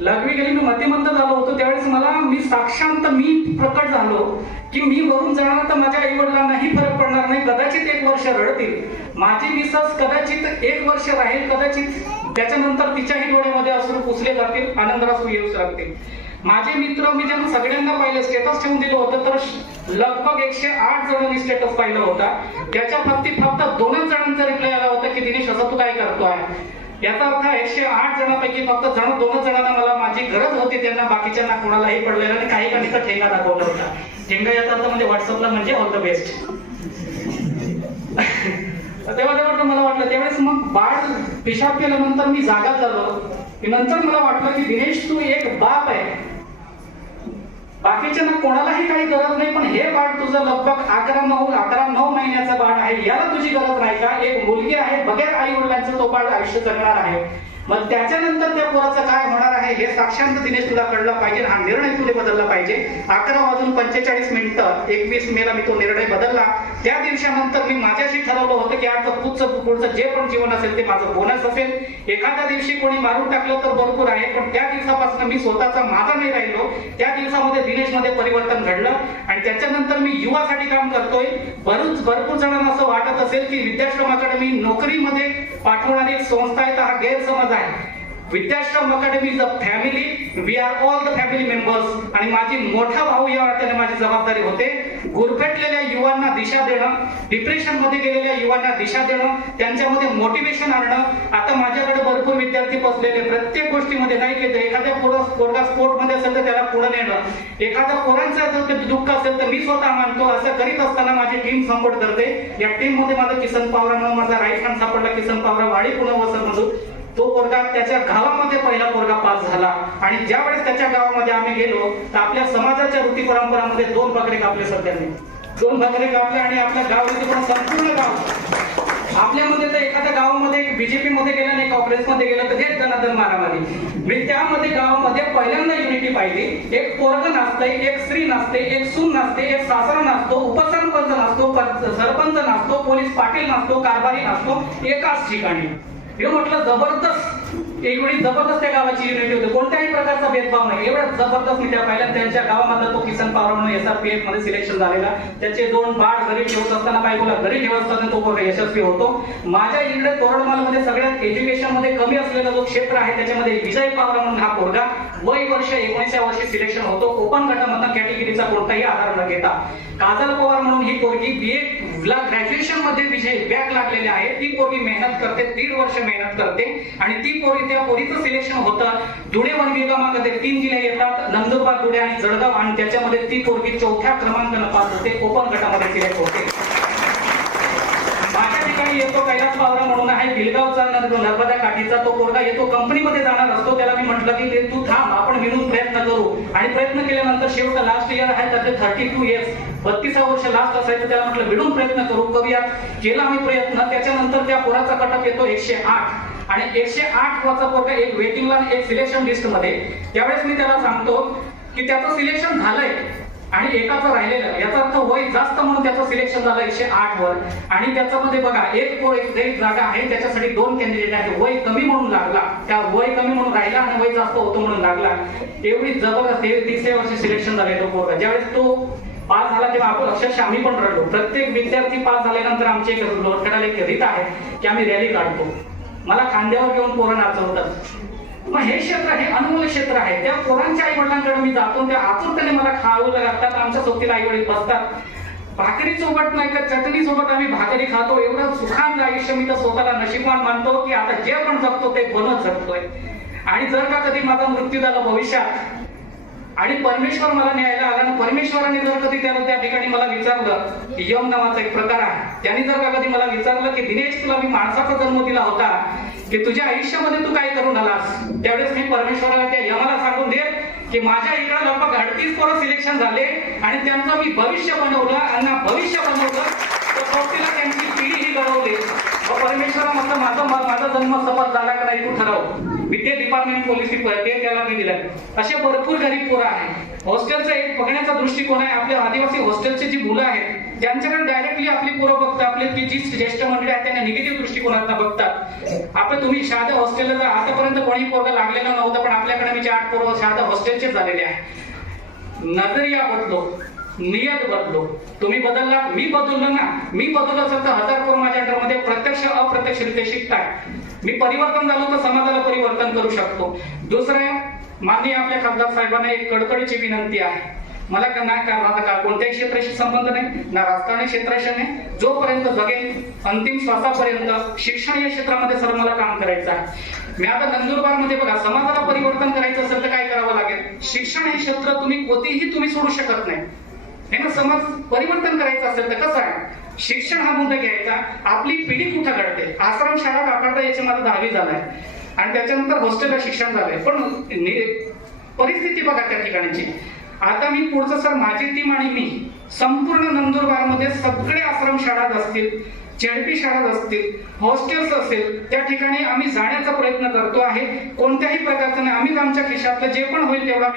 लघवी गेली, मी मतिमंद झालो होतो. त्यावेळेस मी साक्षांत प्रकट झालो की मी वरून जाणार तर माझ्या आई वडिलांनाही फरक पडणार नाही. कदाचित 1 वर्ष रडतील, माझी मिसस कदाचित 1 वर्ष राहील, कदाचित त्याच्यानंतर तिच्याही डोळ्यामध्ये अश्रू पुसले जातील, आनंदाश्रू येऊ लागतील. माझे मित्र, मी जेव्हा सगळ्यांना पाहिलं, स्टेटस ठेवून दिलं होतं, तर लगभग 108 जणांनी स्टेटस पाहिलं होता. त्याच्या फक्त 2 जणांचा रिप्लाय आला होता की दिनेश असं तू काय करतोय. याचा अर्थ 108 जणांपैकी फक्त 2 जणांना मला माझी गरज होती, त्यांना बाकीच्यांना कोणालाही पडलेलं आणि काही काहीचा ठेंगा दाखवला होता. ठेंगा याचा अर्थ म्हणजे व्हॉट्सअपला म्हणजे ऑल द बेस्ट. तेव्हा मला वाटलं, त्यावेळेस मग बाळ पिशाब केल्यानंतर मी जागा झालो. नंतर मला वाटलं की दिनेश तू एक बाप आहे, बाकीच्यांना कोणालाही काही गरज नाही, पण हे बाळ तुझं लगभग 11-9 महिन्याचं बाळ आहे, याला तुझी गरज नाही का. एक मुलगी आहे, बगैर आई वडिलांचं तो बाळ आयुष्य जगणार आहे. मग त्याच्यानंतर त्या पोराचं काय होणार आहे हे साक्षांत दिनेश तुला कळलं पाहिजे. हा निर्णय तुला बदलला पाहिजे. 11:45 21 मेला मी तो निर्णय बदलला. त्या दिवसानंतर मी माझ्याशी ठरवलं होतं की आज पुढचं जे पण जीवन असेल ते माझं बोनस असेल. एखाद्या दिवशी कोणी मारून टाकलं तर भरपूर आहे, पण त्या दिवसापासून मी स्वतःचा माझा नाही राहिलो. त्या दिवसामध्ये दिनेश मध्ये परिवर्तन घडलं आणि त्याच्यानंतर मी युवासाठी काम करतोय. भरपूर जणांना असं वाटत असेल की विद्याश्रम अकॅडमी नोकरीमध्ये पाठवणारी एक संस्था आहे, तर हा गैरसमज आहे. Vidyashram academy is a family, we are all the family members. आणि माझी मोठा भाऊ या अर्थाने माझी जबाबदारी होते. गुरफटलेल्या युवांना दिशा देणं, डिप्रेशन मध्ये गेलेल्या युवांना दिशा देणं, त्यांच्यामध्ये मोटिवेशन आणणं. आता माझ्याकडे भरपूर विद्यार्थी बसलेले, प्रत्येक गोष्टीमध्ये नाही की एखाद्या पोरगा स्पोर्ट मध्ये असेल तर त्याला पुढे नेणं, एखाद्या पोरांचं जर दुःख असेल तर मी स्वतः मानतो. असं करीत असताना माझी टीम सपोर्ट करते. या टीम मध्ये माझा किसन पावरा, माझा राईट हँड सापडला, किसन पावरा वाडी पुणे वसत मधून. तो पोरगा त्याच्या गावामध्ये पहिला पोरगा पास झाला. आणि ज्या वेळेस त्याच्या गावामध्ये आम्ही गेलो तर आपल्या समाजाच्या रीती परंपरामध्ये 2 बकरे कापले सध्याने. 2 बकरे कापले आणि आपल्या गावामध्ये संपूर्ण गाव, आपल्यामध्ये तर एखाद्या गावामध्ये बीजेपी मध्ये गेलं नाही, काँग्रेसमध्ये गेलं तर हेच जनार्दन मारामारी. मी त्यामध्ये गावामध्ये पहिल्यांदा युनिटी पाहिली. एक पोरग नसते, एक स्त्री नसते, एक सून नसते, एक सासरा नसतो, उपसरपंच नसतो, सरपंच नसतो, पोलीस पाटील नसतो, कारभारी नसतो, एकाच ठिकाणी. हे म्हटलं जबरदस्त, एवढी जबरदस्त त्या गावाची युनिटी होती, कोणत्याही प्रकारचा भेदभाव नाही. एवढा जबरदस्त मी त्या पाहिल्या. त्यांच्या गावामधला तो किसन पावरा म्हणून SRPF मध्ये सिलेक्शन झालेला. त्याचे 2 बाळ घरी ठेवत असताना बायकोला घरी ठेवत असताना तो यशस्वी होतो. माझ्या इकडे तोरणमालमध्ये सगळ्यात एज्युकेशन मध्ये कमी असलेला जो क्षेत्र आहे त्याच्यामध्ये विजय पावरा म्हणून हा पोरगा वय वर्ष 19व्या वर्षी सिलेक्शन होतो. ओपन गटामधून कॅटेगरीचा कोणताही आधार न घेता. काजल पवार म्हणून ही पोरगी BA ला ग्रॅज्युएशन मध्ये विजय बॅक लागलेले आहे. ती पोरगी मेहनत करते, 1.5 वर्ष मेहनत करते आणि ती पोरगी, त्या पोरीचं सिलेक्शन होतं. धुळे वन विभागामध्ये 3 जिल्हे येतात, नंदुरबार, धुळे आणि जळगाव, आणि त्याच्यामध्ये ती पोरगी 4थ्या क्रमांकाने पास होते, ओपन गटामध्ये सिलेक्ट होते. माझ्या ठिकाणी येतो कैलास पावरा म्हणून आहे, बिलगावचा, नर्मदा काठीचा. तो पोरगा येतो, कंपनीमध्ये जाणार असतो. त्याला मी म्हटलं की तू थांब, आपण मिळून प्रयत्न करू. आणि प्रयत्न केल्यानंतर शेवट लास्ट इयर आहे त्याचे 32 इयर्स, 32 वर्ष लास्ट असायचं. त्याला म्हटलं मिळून प्रयत्न करूयात. केला मी प्रयत्न. त्याच्यानंतर त्या पोराचा कटअप येतो 108 आणि 108 वाचा पोरगा एक वेटिंगला, एक सिलेक्शन लिस्ट मध्ये. त्यावेळेस मी त्याला सांगतो की त्याचं सिलेक्शन झालंय आणि एकाचं राहिलेलं. याचा अर्थ वय जास्त म्हणून त्याचं सिलेक्शन झालं 108 वर. आणि त्याच्यामध्ये बघा एक जागा आहे, त्याच्यासाठी 2 कॅन्डिडेट आहे. वय कमी म्हणून लागला, त्या वय कमी म्हणून राहिला आणि वय जास्त होतो म्हणून लागला. एवढी जबरदस्त 30 वर्षी सिलेक्शन झाले तो पोरगा. ज्यावेळेस तो पास झाला तेव्हा आपण अक्षरशः आम्ही पण रडलो. प्रत्येक विद्यार्थी पास झाल्यानंतर आमची एक रीत आहे की आम्ही रॅली काढतो. मला खांद्यावर घेऊन पोरं नाचवतात. मग हे क्षेत्र, हे अनमोल क्षेत्र आहे. त्या पोरांच्या आई वडिलांकडे मी जातो, त्या आतुरतेने मला खाऊ लागतात. आमच्या सोबतीला आई वडील बसतात. भाकरी सोबत नाही तर चटणी सोबत आम्ही भाकरी खातो. एवढं सुखांत आयुष्य मी तर स्वतःला नशीबवान मानतो की आता जे पण जगतो ते बनत जगतोय. आणि जर का कधी माझा मृत्यू झाला भविष्यात आणि परमेश्वर मला न्यायला आला आणि परमेश्वराने जर कधी त्याला त्या ठिकाणी मला विचारलं, यम नावाचा एक प्रकार आहे, त्यांनी जर का कधी मला विचारलं की दिनेश तुला मी माणसाचा जन्म दिला होता की तुझ्या आयुष्यामध्ये तू काय करून आलास, त्यावेळेस मी परमेश्वराला त्या यमाला सांगून दे की माझ्या इकडे लगभग 38 पोरं सिलेक्शन झाले आणि त्यांचं मी भविष्य बनवलं आणि भविष्य बनवलं तर त्यांची पिढी ही घडवली. परमेश्वरा म्हटलं माझा जन्म सफल झाला का नाही तू ठरव. विद्या डिपार्टमेंट पॉलिसी ते त्याला मी दिलं. असे भरपूर गरीब पोरं आहे. हॉस्टेलचा एक बघण्याचा दृष्टिकोन आहे. आपल्या आदिवासी हॉस्टेलचे जी मुलं आहेत त्यांच्याकडे डायरेक्टली आपली पोरं बघतात. आपली ती जी ज्येष्ठ मंडळी आहेत त्यांना निगेटिव्ह दृष्टिकोनात बघतात. आपण तुम्ही शहादा हॉस्टेलला आतापर्यंत कोणी पोरगा लागलेला नव्हतं, पण आपल्या अकॅडमीचे 8 पोरं शहादा हॉस्टेलचे झालेले आहे. नजरिया बदलो, नियत बदलो. तुम्ही बदलला, मी बदललो ना. मी बदललो असेल तर 1000 पोरं माझ्या अंडरमध्ये प्रत्यक्ष अप्रत्यक्षरित्या शिकताय. मी परिवर्तन झालो तर समाजाला परिवर्तन करू शकतो. दुसरं, माननीय आपल्या खासदार साहेबांना एक कडकडीची विनंती आहे. मला नाही करणार का कोणत्याही क्षेत्राशी संबंध नाही, ना राजकारणी क्षेत्राशी नाही. जोपर्यंत जगेन अंतिम श्वासापर्यंत शिक्षण या क्षेत्रामध्ये सर मला काम करायचं आहे. मी आता नंदुरबारमध्ये बघा, समाजाला परिवर्तन करायचं असेल तर काय करावं लागेल. शिक्षण हे क्षेत्र तुम्ही सोडू शकत नाही. समाज परिवर्तन करायचं असेल तर कसं आहे, शिक्षण हा मुद्दा घ्यायचा. आपली पिढी कुठं घडते. आश्रम शाळा वापरता याची माझं 10वी झालाय आणि त्याच्यानंतर हॉस्टेलला शिक्षण झालंय. पण परिस्थिती बघा त्या ठिकाणची. आता मी पुढचं सर, माझी टीम आणि मी संपूर्ण नंदुरबारमध्ये सगळे आश्रम शाळा असतील, चेडपी शाळा असतील, हॉस्टेल्स असेल, त्या ठिकाणी आम्ही जाण्याचा प्रयत्न करतो आहे. कोणत्याही प्रकारचं नाही. आम्हीच आमच्या खिशातलं जे पण होईल तेवढा